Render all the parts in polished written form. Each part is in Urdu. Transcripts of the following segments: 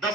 10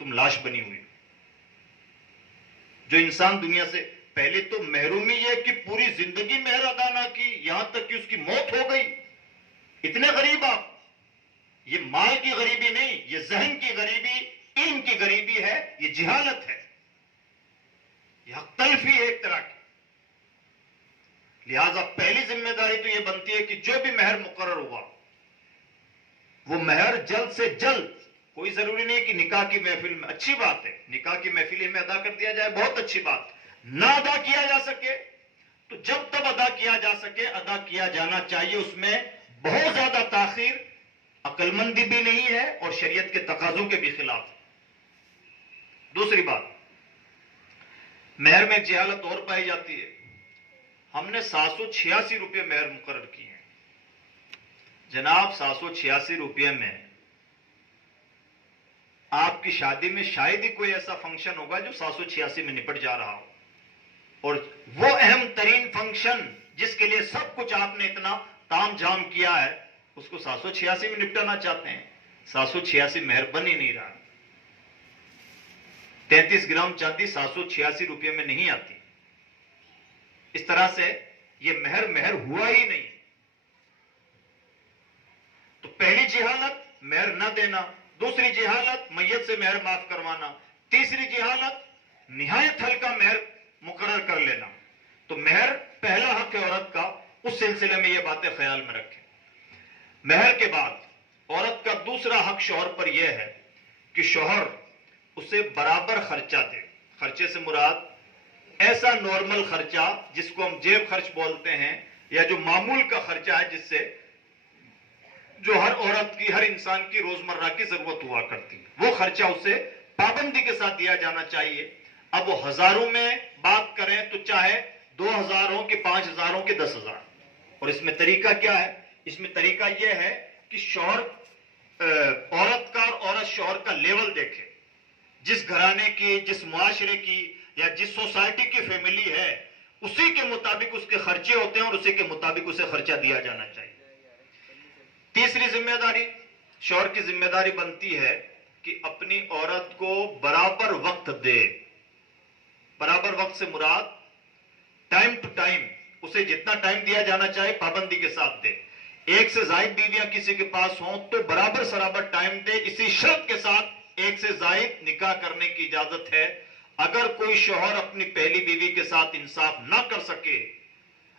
تم لاش بنی ہوئی. جو انسان دنیا سے پہلے تو محرومی یہ کہ پوری زندگی مہر ادا نہ کی, یہاں تک کہ اس کی موت ہو گئی. اتنے غریب آپ. یہ مال کی غریبی نہیں, یہ ذہن کی غریبی, علم کی غریبی ہے, یہ جہالت ہے, یہ حق تلفی ہے ایک طرح کی. لہذا پہلی ذمہ داری تو یہ بنتی ہے کہ جو بھی مہر مقرر ہوا وہ مہر جلد سے جلد, کوئی ضروری نہیں کہ نکاح کی محفل میں, اچھی بات ہے نکاح کی محفل میں ادا کر دیا جائے, بہت اچھی بات. نہ ادا کیا جا سکے تو جب تک ادا کیا جا سکے ادا کیا جانا چاہیے. اس میں بہت زیادہ تاخیر عقل مندی بھی نہیں ہے اور شریعت کے تقاضوں کے بھی خلاف. دوسری بات, مہر میں جہالت اور پائی جاتی ہے. ہم نے 786 روپے مہر مقرر کی ہیں. جناب 786 روپے میں آپ کی شادی میں شاید ہی کوئی ایسا فنکشن ہوگا جو 786 میں نپٹ جا رہا ہو, اور وہ اہم ترین فنکشن جس کے لیے سب کچھ آپ نے اتنا تام جام کیا ہے اس کو 786 میں نپٹانا چاہتے ہیں. 786 مہر بن ہی نہیں رہا. 33 گرام چاندی 786 روپے میں نہیں آتی. اس طرح سے یہ مہر ہوا ہی نہیں. تو پہلی جہالت مہر نہ دینا, دوسری جہالت میت سے مہر معاف کروانا, تیسری جہالت نہایت ہلکا مہر مقرر کر لینا. تو مہر پہلا حق ہے عورت کا, اس سلسلے میں یہ باتیں خیال میں رکھیں. مہر کے بعد عورت کا دوسرا حق شوہر پر یہ ہے کہ شوہر اسے برابر خرچہ دے. خرچے سے مراد ایسا نارمل خرچہ جس کو ہم جیب خرچ بولتے ہیں, یا جو معمول کا خرچہ ہے جس سے جو ہر عورت کی, ہر انسان کی روزمرہ کی ضرورت ہوا کرتی, وہ خرچہ اسے پابندی کے ساتھ دیا جانا چاہیے. اب وہ ہزاروں میں بات کریں تو چاہے 2000 ہو کہ 5000 ہو کہ 10,000. اور اس میں طریقہ کیا ہے؟ اس میں طریقہ یہ ہے کہ شوہر عورت کا اور عورت شوہر کا لیول دیکھے. جس گھرانے کی, جس معاشرے کی یا جس سوسائٹی کی فیملی ہے اسی کے مطابق اس کے خرچے ہوتے ہیں اور اسی کے مطابق اسے خرچہ دیا جانا چاہیے. تیسری ذمہ داری شوہر کی ذمہ داری بنتی ہے کہ اپنی عورت کو برابر وقت دے. برابر وقت سے مراد ٹائم ٹو ٹائم اسے جتنا ٹائم دیا جانا چاہے پابندی کے ساتھ دے. ایک سے زائد بیویاں کسی کے پاس ہوں تو برابر سرابر ٹائم دے. اسی شرط کے ساتھ ایک سے زائد نکاح کرنے کی اجازت ہے. اگر کوئی شوہر اپنی پہلی بیوی کے ساتھ انصاف نہ کر سکے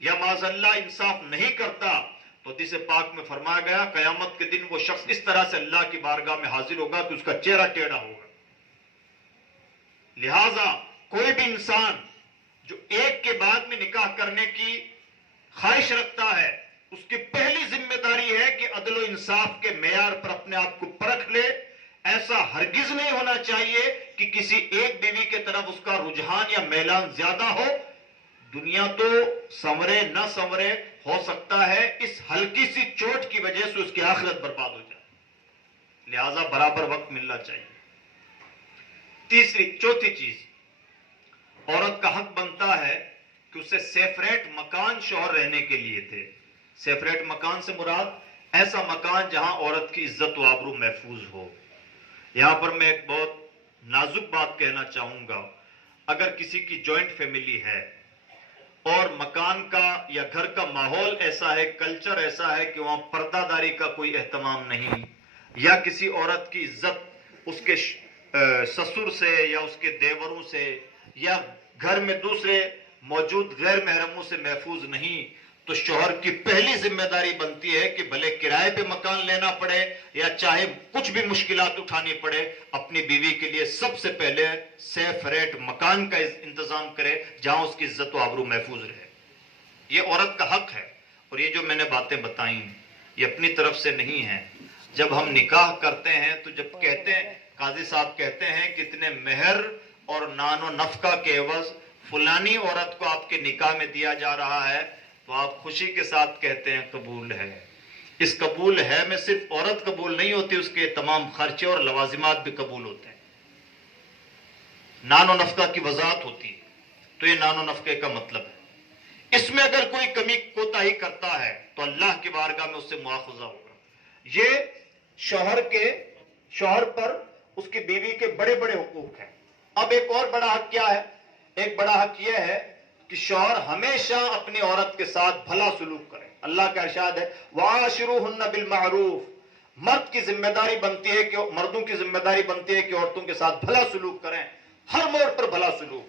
یا معاذ اللہ انصاف نہیں کرتا تو حدیث پاک میں فرمایا گیا قیامت کے دن وہ شخص اس طرح سے اللہ کی بارگاہ میں حاضر ہوگا کہ اس کا چہرہ ٹیڑھا ہوگا. لہذا کوئی بھی انسان جو ایک کے بعد میں نکاح کرنے کی خواہش رکھتا ہے اس کی پہلی ذمہ داری ہے کہ عدل و انصاف کے معیار پر اپنے آپ کو پرکھ لے. ایسا ہرگز نہیں ہونا چاہیے کہ کسی ایک بیوی کے طرف اس کا رجحان یا میلان زیادہ ہو. دنیا تو سنورے نہ سنورے, ہو سکتا ہے اس ہلکی سی چوٹ کی وجہ سے اس کی آخرت برباد ہو جائے. لہذا برابر وقت ملنا چاہیے. چوتھی چیز, عورت کا حق بنتا ہے کہ اسے سیپریٹ مکان شوہر رہنے کے لیے تھے. سیپریٹ مکان سے مراد ایسا مکان جہاں عورت کی عزت و آبرو محفوظ ہو. یہاں پر میں ایک بہت نازک بات کہنا چاہوں گا. اگر کسی کی جوائنٹ فیملی ہے اور مکان کا یا گھر کا ماحول ایسا ہے, کلچر ایسا ہے کہ وہاں پردہ داری کا کوئی اہتمام نہیں, یا کسی عورت کی عزت اس کے سسر سے یا اس کے دیوروں سے یا گھر میں دوسرے موجود غیر محرموں سے محفوظ نہیں, تو شوہر کی پہلی ذمہ داری بنتی ہے کہ بھلے کرائے پہ مکان لینا پڑے یا چاہے کچھ بھی مشکلات اٹھانی پڑے, اپنی بیوی کے لیے سب سے پہلے سیپریٹ مکان کا انتظام کرے جہاں اس کی عزت و آبرو محفوظ رہے. یہ عورت کا حق ہے. اور یہ جو میں نے باتیں بتائیں یہ اپنی طرف سے نہیں ہیں. جب ہم نکاح کرتے ہیں تو جب کہتے ہیں, قاضی صاحب کہتے ہیں کہ اتنے مہر اور نان و نفقہ کے عوض فلانی عورت کو آپ کے نکاح میں دیا جا رہا ہے, تو آپ خوشی کے ساتھ کہتے ہیں قبول ہے. اس قبول ہے میں صرف عورت قبول نہیں ہوتی, اس کے تمام خرچے اور لوازمات بھی قبول ہوتے ہیں. نان و نفقہ کی وضاحت ہوتی ہے تو یہ نان و نفقے کا مطلب ہے. اس میں اگر کوئی کمی کوتاہی کرتا ہے تو اللہ کی بارگاہ میں اس سے مواخذہ ہوگا. یہ شوہر پر اس کی بیوی کے بڑے بڑے حقوق ہیں. اب ایک اور بڑا حق کیا ہے؟ ایک بڑا حق یہ ہے کہ شوہر ہمیشہ اپنی عورت کے ساتھ بھلا سلوک کرے. اللہ کا ارشاد ہے وَعَاشِرُوهُنَّ بِالْمَعْرُوفِ. مرد کی ذمہ داری بنتی ہے کہ مردوں کی ذمہ داری بنتی ہے کہ عورتوں کے ساتھ بھلا سلوک کریں، ہر موڑ پر بھلا سلوک.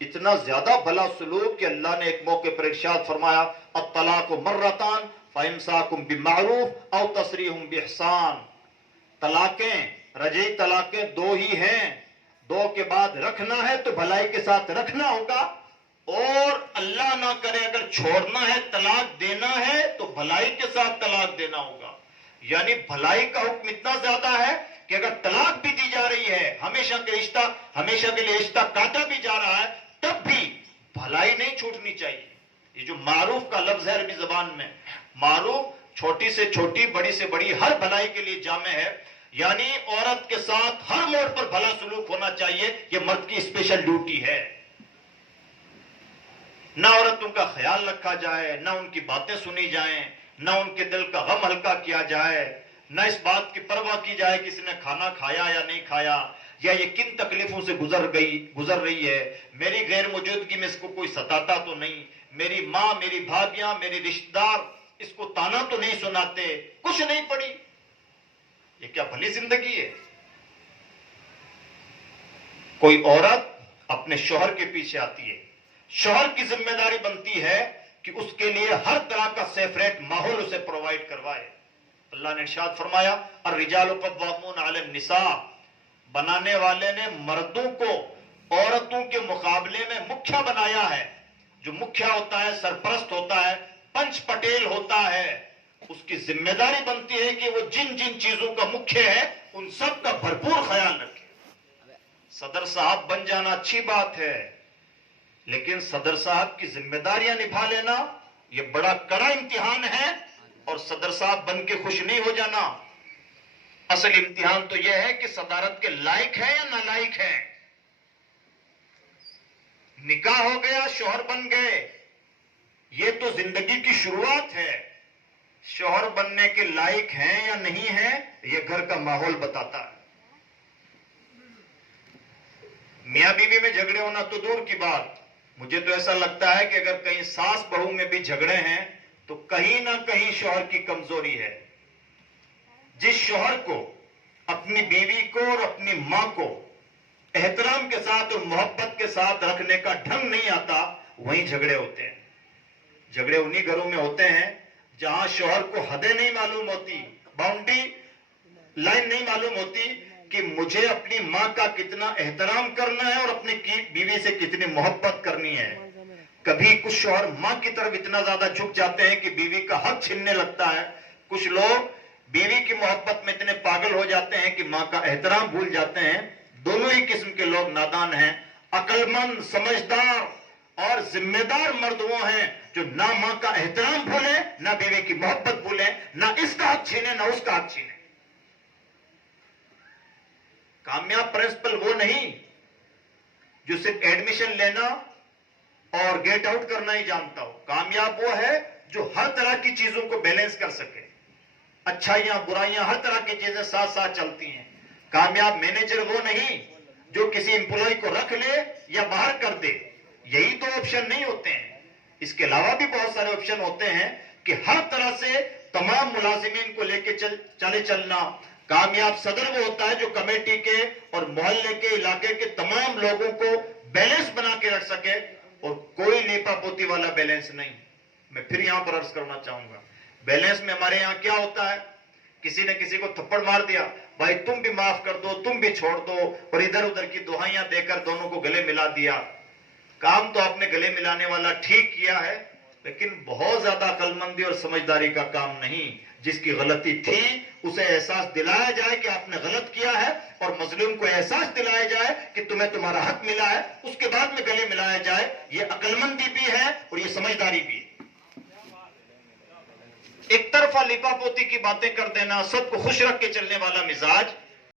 اتنا زیادہ بھلا سلوک کہ اللہ نے ایک موقع پر ارشاد فرمایا الطلاق مرتان فإمساک بمعروف او تسریح بإحسان. طلاقیں، رجعی طلاقیں دو ہی ہیں، دو کے بعد رکھنا ہے تو بھلائی کے ساتھ رکھنا ہوگا، اور اللہ نہ کرے اگر چھوڑنا ہے، طلاق دینا ہے تو بھلائی کے ساتھ طلاق دینا ہوگا. یعنی بھلائی کا حکم اتنا زیادہ ہے کہ اگر طلاق بھی دی جا رہی ہے، ہمیشہ کے لیے رشتہ کاٹا بھی جا رہا ہے، تب بھی بھلائی نہیں چھوٹنی چاہیے. یہ جو معروف کا لفظ ہے عربی زبان میں، معروف چھوٹی سے چھوٹی، بڑی سے بڑی ہر بھلائی کے لیے جامع ہے. یعنی عورت کے ساتھ ہر موڑ پر بھلا سلوک ہونا چاہیے، یہ مرد کی اسپیشل ڈیوٹی ہے. نہ عورتوں کا خیال رکھا جائے، نہ ان کی باتیں سنی جائیں، نہ ان کے دل کا غم ہلکا کیا جائے، نہ اس بات کی پرواہ کی جائے کہ اس نے کھانا کھایا یا نہیں کھایا، یا یہ کن تکلیفوں سے گزر رہی ہے، میری غیر موجودگی میں اس کو کوئی ستاتا تو نہیں، میری ماں، میری بھابیاں، میری رشتہ دار اس کو تانا تو نہیں سناتے، کچھ نہیں پڑی. یہ کیا بھلی زندگی ہے؟ کوئی عورت اپنے شوہر کے پیچھے آتی ہے، شوہر کی ذمہ داری بنتی ہے کہ اس کے لیے ہر طرح کا سیفریٹ ماحول اسے پرووائڈ کروائے. اللہ نے ارشاد فرمایا الرجال قوامون علی النساء. بنانے والے نے مردوں کو عورتوں کے مقابلے میں مکھیا بنایا ہے. جو مکھیا ہوتا ہے، سرپرست ہوتا ہے، پنچ پٹیل ہوتا ہے، اس کی ذمہ داری بنتی ہے کہ وہ جن جن چیزوں کا مکھیا ہے ان سب کا بھرپور خیال رکھے. صدر صاحب بن جانا اچھی بات ہے، لیکن صدر صاحب کی ذمہ داریاں نبھا لینا یہ بڑا کڑا امتحان ہے، اور صدر صاحب بن کے خوش نہیں ہو جانا. اصل امتحان تو یہ ہے کہ صدارت کے لائق ہے یا نالائق ہے. نکاح ہو گیا، شوہر بن گئے، یہ تو زندگی کی شروعات ہے. شوہر بننے کے لائق ہیں یا نہیں ہیں یہ گھر کا ماحول بتاتا ہے. میاں بیوی میں جھگڑے ہونا تو دور کی بات، مجھے تو ایسا لگتا ہے کہ اگر کہیں ساس بہو میں بھی جھگڑے ہیں تو کہیں نہ کہیں شوہر کی کمزوری ہے. جس شوہر کو اپنی بیوی کو اور اپنی ماں کو احترام کے ساتھ اور محبت کے ساتھ رکھنے کا ڈھنگ نہیں آتا، وہیں جھگڑے ہوتے ہیں. جھگڑے انہی گھروں میں ہوتے ہیں جہاں شوہر کو حدیں نہیں معلوم ہوتی، باؤنڈری لائن نہیں معلوم ہوتی کہ مجھے اپنی ماں کا کتنا احترام کرنا ہے اور اپنی بیوی سے کتنی محبت کرنی ہے. کبھی کچھ شوہر ماں کی طرف اتنا زیادہ جھک جاتے ہیں کہ بیوی کا حق چھیننے لگتا ہے. کچھ لوگ بیوی کی محبت میں اتنے پاگل ہو جاتے ہیں کہ ماں کا احترام بھول جاتے ہیں. دونوں ہی قسم کے لوگ نادان ہیں. عقل مند، سمجھدار اور ذمہ دار مرد وہ ہیں جو نہ ماں کا احترام بھولے، نہ بیوی کی محبت بھولے، نہ اس کا حق چھینے نہ اس کا حق چھینے. کامیاب پرنسپل وہ نہیں جو صرف ایڈمیشن لینا اور گیٹ آؤٹ کرنا ہی جانتا ہو. کامیاب وہ ہے جو ہر طرح کی چیزوں کو بیلنس کر سکے. اچھائیاں برائیاں ہر طرح کی چیزیں ساتھ ساتھ چلتی ہیں. کامیاب مینیجر وہ نہیں جو کسی امپلائی کو رکھ لے یا باہر کر دے. یہی تو آپشن نہیں ہوتے ہیں، اس کے علاوہ بھی بہت سارے آپشن ہوتے ہیں کہ ہر طرح سے تمام ملازمین کو لے کے چلنا. کامیاب صدر وہ ہوتا ہے جو کمیٹی کے اور محلے کے علاقے کے تمام لوگوں کو بیلنس بنا کے رکھ سکے، اور کوئی لیپا پوتی والا بیلنس نہیں. میں پھر یہاں پر عرض کرنا چاہوں گا، بیلنس میں ہمارے یہاں کیا ہوتا ہے؟ کسی نے کسی کو تھپڑ مار دیا، بھائی تم بھی معاف کر دو، تم بھی چھوڑ دو، اور ادھر ادھر کی دعائیاں دے کر دونوں کو گلے ملا دیا. کام تو آپ نے گلے ملانے والا ٹھیک کیا ہے، لیکن بہت زیادہ عقل مندی اور سمجھداری کا کام نہیں. جس کی غلطی تھی اسے احساس دلایا جائے کہ آپ نے غلط کیا ہے، اور مظلوم کو احساس دلایا جائے کہ تمہیں تمہارا حق ملا ہے، اس کے بعد میں گلے ملایا جائے. یہ عقل مندی بھی ہے اور یہ سمجھداری بھی ہے. ایک طرفہ لپا پوتی کی باتیں کر دینا، سب کو خوش رکھ کے چلنے والا مزاج